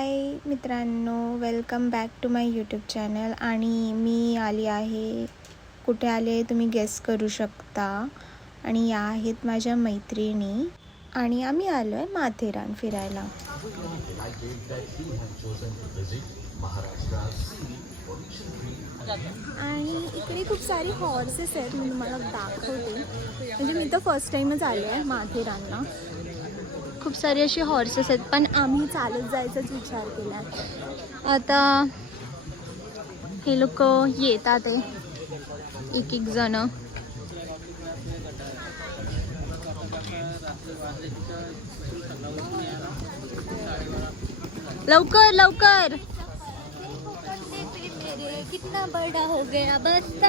हाय मित्रांनो, welcome back to my YouTube channel. आणि मी आली आहे, कुठे आले तुम्ही गेस करू शकता. आणि या आहेत माझ्या मैत्रिणी आणि आम्ही आलो आहे माथेरान फिरायला. आणि इकडे खूप सारी हॉर्सेस आहेत, मी तुम्हाला दाखवते. म्हणजे मी तर फर्स्ट टाईमच आले आहे माथेरानला. खूप सारे असे हॉर्सेस आहेत, पण आम्ही चालत जायचाच विचार केला. आता हे लोक येतात आहे एक एक जण. लवकर लवकर. कितना बड़ा हो गया बस्ता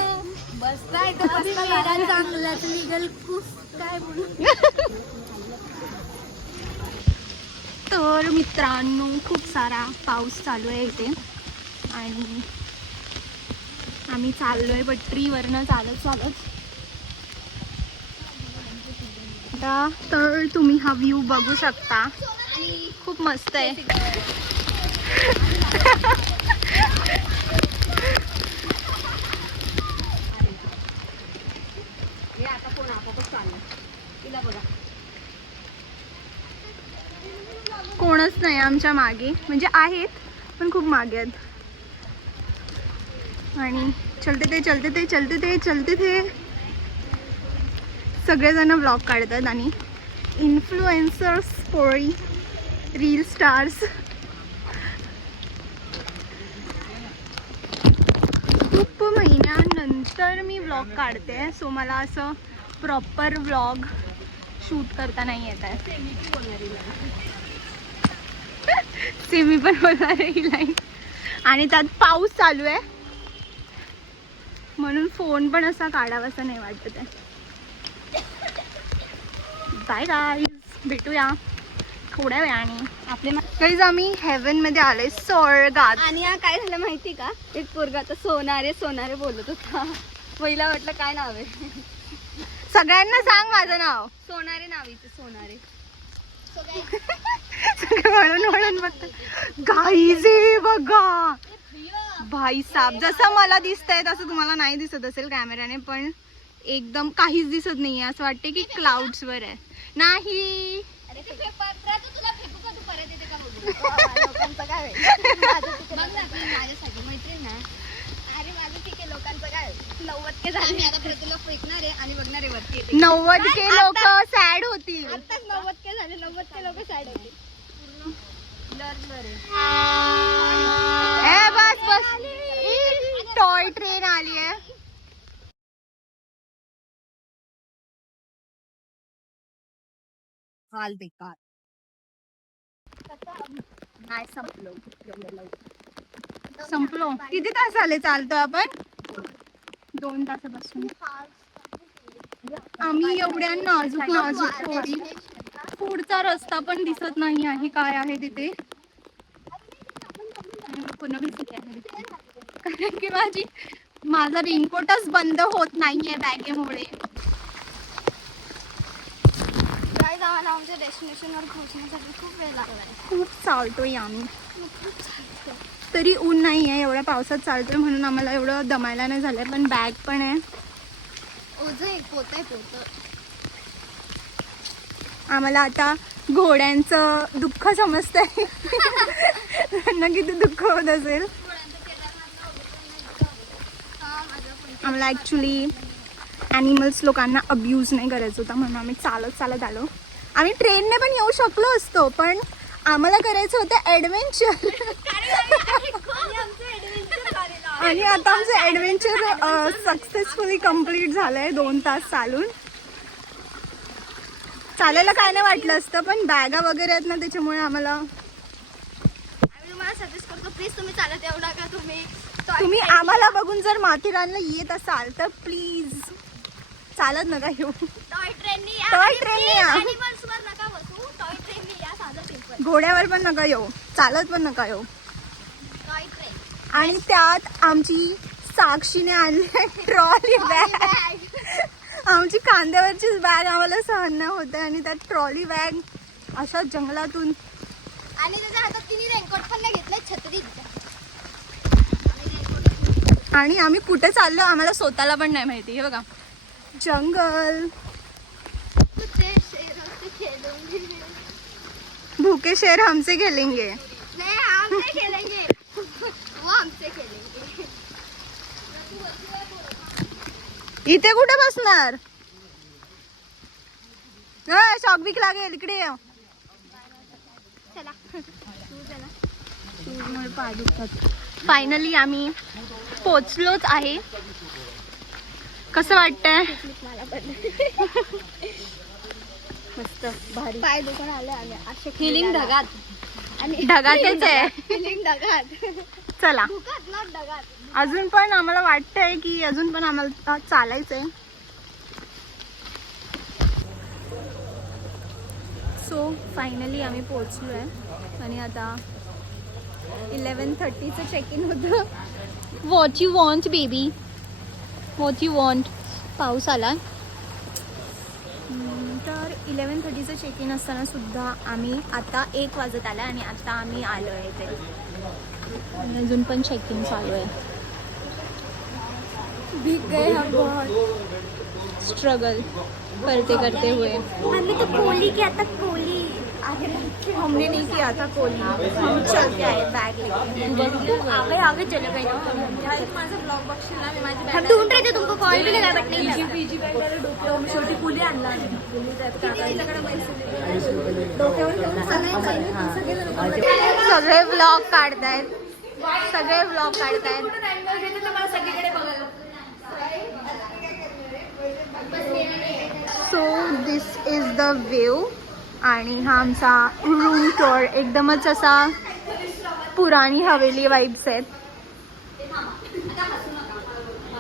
बस्ता है तो मेरा चांगलाच निघल खूप काय बोलू. तर मित्रांनो, खूप सारा पाऊस चालू आहे इथे आणि आम्ही चाललो आहे पटरीवरनं चालत चालत. आता तर तुम्ही हा व्ह्यू बघू शकता, खूप मस्त आहे. कोणच नाही आमच्या मागे, म्हणजे आहेत पण खूप मागे आहेत. आणि चलते ते सगळेजण ब्लॉग काढतात आणि इन्फ्लुएन्सर्स, पोरी, रील स्टार्स. खूप महिन्यानंतर मी ब्लॉग काढते, सो मला असं प्रॉपर ब्लॉग शूट करता नाही येत आहे. सेमी पण बोलणार आहे ही लाईन. आणि त्यात पाऊस चालू आहे म्हणून फोन पण असा काढावासा नाही वाटत आहे. बाय गाईज, भेटूया थोड्या वेळाने. आपले गाईज आम्ही हेवन मध्ये आलोय, स्वर्गात. आणि काय झालं माहिती का, एक पोरगा आता सोनारे सोनारे बोलत होता. पहिला वाटलं काय नाव आहे. सगळ्यांना सांग माझं नाव. सोनारे नाव आहे सोनारे. म्हणून म्हणून बघ गाईज बघा भाई साहब, जसं मला दिसतंय तसं तुम्हाला नाही दिसत असेल कॅमेऱ्याने, पण एकदम काहीच दिसत नाहीये. असं वाटते की क्लाउड्स वर आहे. नाही लोकांचं काय माझ्यासाठी मैत्रीण ना. अरे माझं ठीक आहे, लोकांचं काय 90K झाले. आता प्रतिला फेकणार आहे आणि बघणार आहे वरती 90K लोक सॅड होतील. आताच 90K झाले. 90K लोक साईड होते. बस बस, टॉय ट्रेन आली आहे. हाल बेकार. नाही संपलो. किती तास आले चालतो आपण? 2 तासापासून. आम्ही एवढ्या नाजूक थोडी. पुढचा रस्ता पण दिसत नाही आहे, काय आहे तिथे. कारण की माझा रेनकोटच बंद होत नाहीये बॅगेमुळे. आम्हाला आमच्या डेस्टिनेशनवर पोहोचण्यासाठी खूप वेळ लागला. खूप चालतोय आम्ही, तरी ऊन नाही आहे. एवढ्या पावसात चालतोय म्हणून आम्हाला एवढं दमायला नाही झालंय. पण बॅग पण आहे. ओझं एक पोत. आम्हाला आता घोड्यांचं दुःख समजतंय. त्यांना किती दुःख होत असेल. आम्हाला ॲक्च्युली ॲनिमल्स लोकांना अब्यूज नाही करायचं होता म्हणून आम्ही चालत आलो. आम्ही ट्रेनने पण येऊ शकलो असतो, पण आम्हाला करायचं होतं ॲडव्हेंचर. आणि आता आमचं ॲडव्हेंचर सक्सेसफुली कंप्लीट झालंय. 2 तास चालून. चालायला काय नाही वाटलं असतं, पण बॅगा वगैरे आहेत ना, त्याच्यामुळे आम्हाला. आम्ही तुम्हाला सजेस्ट करतो, प्लीज तुम्ही चालत येऊ नका. तुम्ही आम्हाला बघून जर माथेरानला येत असाल तर प्लीज चालत नका येऊ. टॉय ट्रेननी या. ॲनिमल्सवर नका बसू. टॉय ट्रेननी या, साधं सिंपल. घोड्यावर पण नका येऊ, चालत पण नका येऊ. Toy train. आणि त्यात आमची साक्षीने आणली ट्रॉली बॅग. आमची खांद्यावरचीच बॅग आम्हाला सहन नाही होते आणि त्यात ट्रॉली बॅग अशा जंगलातून. आणि त्याच्या हातात तिने रेनकोट पण नाही आणि आम्ही कुठे चाललो आम्हाला स्वतःला पण नाही माहिती. हे बघा जंगल. भूखे शेर हमसे खेलेंगे. नहीं हमसे खेलेंगे वो हमसे खेलेंगे. इथे कुठे बसणार. शॉक बिक लागेल इकडे ये. चला फायनली आम्ही पोचलोच आहे. कसं वाटतंय. मस्त भारी. पाय दुखून आले आले. फिलिंग ढगात. ढगातच आहे. फिलिंग ढगात. चला दुखात ना ढगात. अजून पण आम्हाला वाटतंय की अजून पण आम्हाला चालायचंय. सो फायनली आम्ही पोचलो आहे आणि आता 11:30चं चेक इन होतं. What you want baby. What you want. पाऊस आला. तर 11:30चं चेक इन असताना सुद्धा आम्ही आता 1 वाजत आला आणि आता आम्ही आलो आहे इथे आणि अजून पण चेक इन चालू आहे. भीग गए हम बहुत. स्ट्रगल करते करते हुए. हमने तो कोहली किया था. कोहली हमने नहीं किया था कोहली. हम चल के आए बैग लेके. आगे आगे चले गए. हम ढूंढ रहे थे तुमको. कॉल भी लगा बट नहीं लगा. शेवटी कुली आणला. सगळे ब्लॉग काढतायत. सगळे ब्लॉग काढतायत. So this is the view. आणि हा आमचा रूम टूर एकदमच असा पुराणी हवेली वाईब्स आहेत.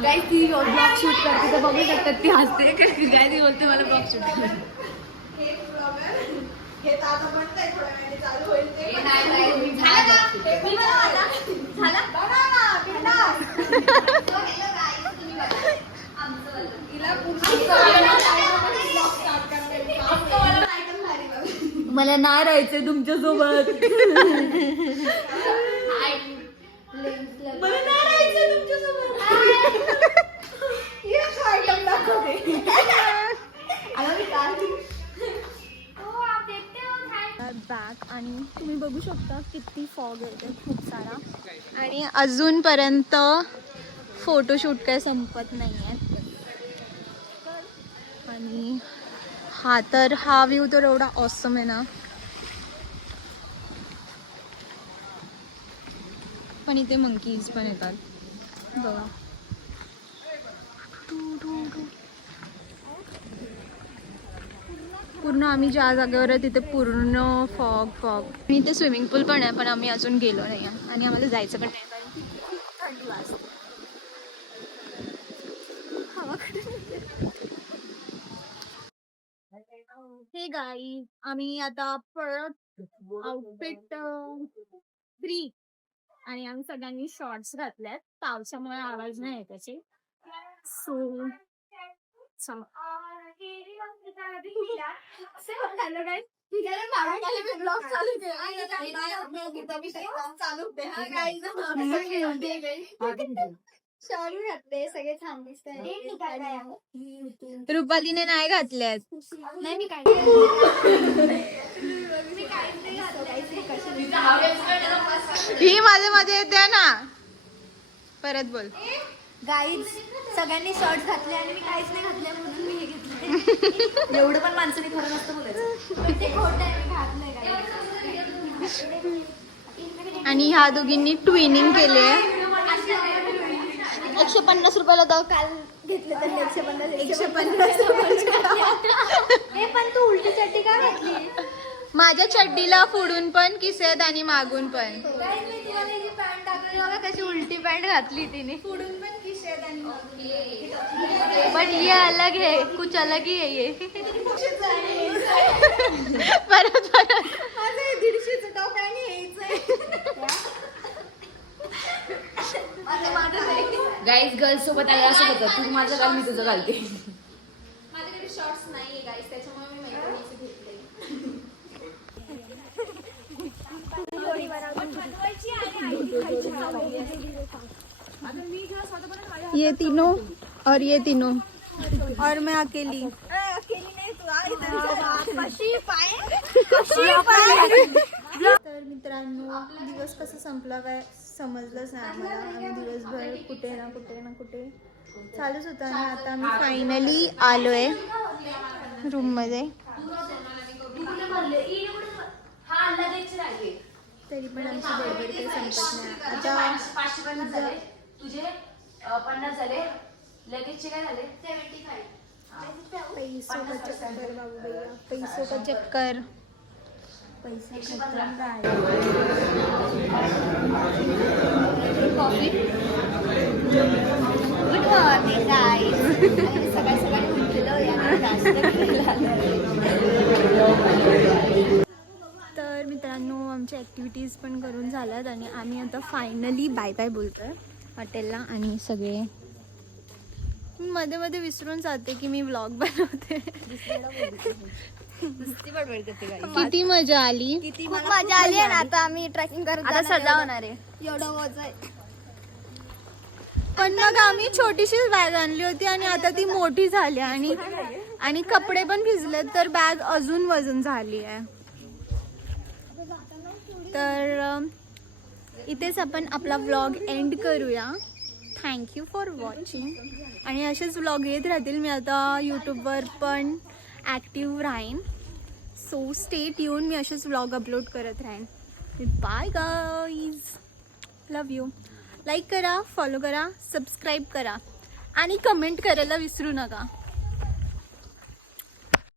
गाइस ती ब्लॉग शूट करते तर बघू शकतात ती हसते. गाइस ती बोलते मला ब्लॉग शूट कर. मला नाही राहायचंय तुमच्या सोबत. मला नाही राहायचंय तुमच्या सोबत. बॅग आणि तुम्ही बघू शकता किती फॉग येते खूप सारा. आणि अजूनपर्यंत फोटोशूट काय संपत नाही आहे. आणि हा व्ह्यू तर एवढा ऑसम आहे ना. पण इथे मंकीज पण येतात बघा. पूर्ण आम्ही ज्या जागेवर आहे तिथे पूर्ण फॉग. आणि इथे स्विमिंग पूल पण आहे पण आम्ही अजून गेलो नाही आहे आणि आम्हाला जायचं पण नाही कारण की खूप थंडी वाजते. हे गाईज आम्ही आता परत आउटफिट 3 आणि आम्ही सगळ्यांनी शॉर्ट्स घातल्यात. पावसामुळे आवाज नाही आहे त्याचे. सो शॉर्ट घातले सगळे छान दिसतंय. रुपालीने नाही घातल्यात. नाही मी काय ही माझ्या मध्ये येते ना. परत बोल. गाईज सगळ्यांनी शॉर्ट्स घातले आणि मी काहीच नाही घातले म्हणून मी हे घेतले. एवढं पण माणसाने खरं नसतं बोलायचं. पण ते खोटं आहे. मी घातलंय आणि ह्या दोघींनी ट्विनिंग केले. 150 रुपयाला तर काल घेतले तर 150 हे पण तू उलटी चड्डी का घातली. माझ्या चड्डीला पुढून पण किसे आहेत आणि मागून पण. मी तुम्हाला जी पॅन्ट टाकली बघा कशी उलटी पॅन्ट घातली तिने. पुढून पण किशे आहेत आणि पण ये अलग है. कुछ अलग ही है ये. परत माझं 150चं टॉप आणि गाईज गर्ल्स सोबत आले असं होतं. तू माझं घाल मी तुझं घालते. माझ्याकडे शॉर्ट्स नाहीये गाईस त्याच्यामुळे मी मैत्रिणीचे घेतले. ये तीनों और ये तीनों और मैं अकेली. तर मित्रांनो दिवस कसा संपला काय समजलंच नाही आम्हाला. आम्ही दिवसभर कुठे ना कुठे चालूच होतं आणि आता आम्ही फायनली आलोय रूम मध्ये. तरी पण आमची बडबड काही संपत नाही. आता तुझे 50 झाले, लगेचचे काय झाले? 75. पैसों का चक्कर बाबू भैया, पैसों का चक्कर. पैसा खतम राहिला. कॉफी. Good morning guys. सकाळी सकाळी उठलेलो याने नाश्ता केला. तर मित्रांनो आमच्या ॲक्टिव्हिटीज पण करून झाल्यात आणि आम्ही आता फायनली बाय बाय बोलतोय हॉटेलला. आणि सगळे मी मध्ये मध्ये विसरून जाते की मी व्लॉग बनवते. किती मजा आली. खूप मजा आली आहे. आता आम्ही ट्रॅकिंग करत आता सजा होणार आहे. एवढं वज आहे. पण मग आम्ही छोटीशीच बॅग आणली होती आणि आता ती मोठी झाली आणि कपडे पण भिजले तर बॅग अजून वजन झाली आहे. तर इथेच आपण आपला व्लॉग एंड करूया. Thank you for watching. आणि असेच व्लॉग येत राहतील. मी आता यूट्यूबवर पण ॲक्टिव्ह राहीन. So stay tune. मी असेच व्लॉग अपलोड करत राहीन. Bye guys. Love you. Like करा, फॉलो करा, सबस्क्राईब करा आणि कमेंट करायला विसरू नका.